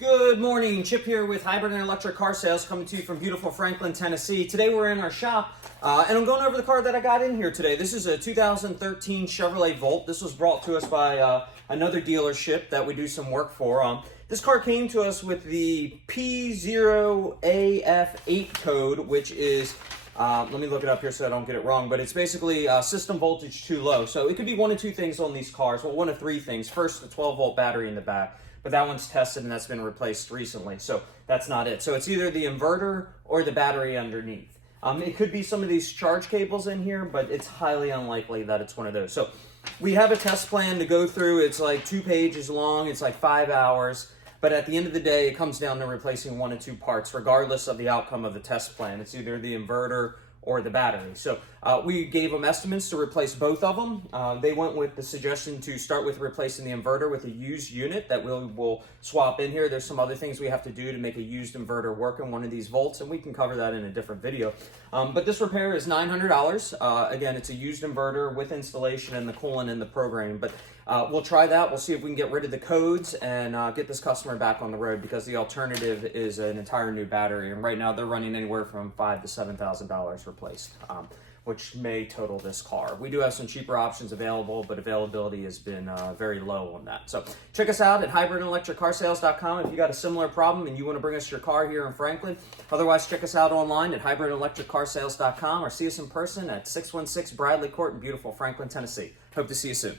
Good morning, Chip here with Hybrid and Electric Car Sales, coming to you from beautiful Franklin, Tennessee. Today we're in our shop and I'm going over the car that I got in here today. This is a 2013 Chevrolet Volt. This was brought to us by another dealership that we do some work for. This car came to us with the P0AF8 code, which is, let me look it up here so I don't get it wrong, but it's basically system voltage too low. So it could be one of two things on these cars. Well, one of three things. First, the 12-volt battery in the back. But that one's tested and that's been replaced recently, so that's not it. So it's either the inverter or the battery underneath. It could be some of these charge cables in here, but it's highly unlikely that it's one of those. So we have a test plan to go through. It's like 2 pages long. It's like 5 hours. But at the end of the day, it comes down to replacing one of two parts, regardless of the outcome of the test plan. It's either the inverter or the battery. So we gave them estimates to replace both of them. They went with the suggestion to start with replacing the inverter with a used unit that we'll swap in here. There's some other things we have to do to make a used inverter work in one of these volts, and we can cover that in a different video. But this repair is $900. Again, it's a used inverter with installation and the coolant and the programming. But we'll try that. We'll see if we can get rid of the codes and get this customer back on the road, because the alternative is an entire new battery. And right now they're running anywhere from $5,000 to $7,000 replaced, which may total this car. We do have some cheaper options available, but availability has been very low on that. So check us out at hybridandelectriccarsales.com if you got a similar problem and you want to bring us your car here in Franklin. Otherwise, check us out online at hybridandelectriccarsales.com or see us in person at 616 Bradley Court in beautiful Franklin, Tennessee. Hope to see you soon.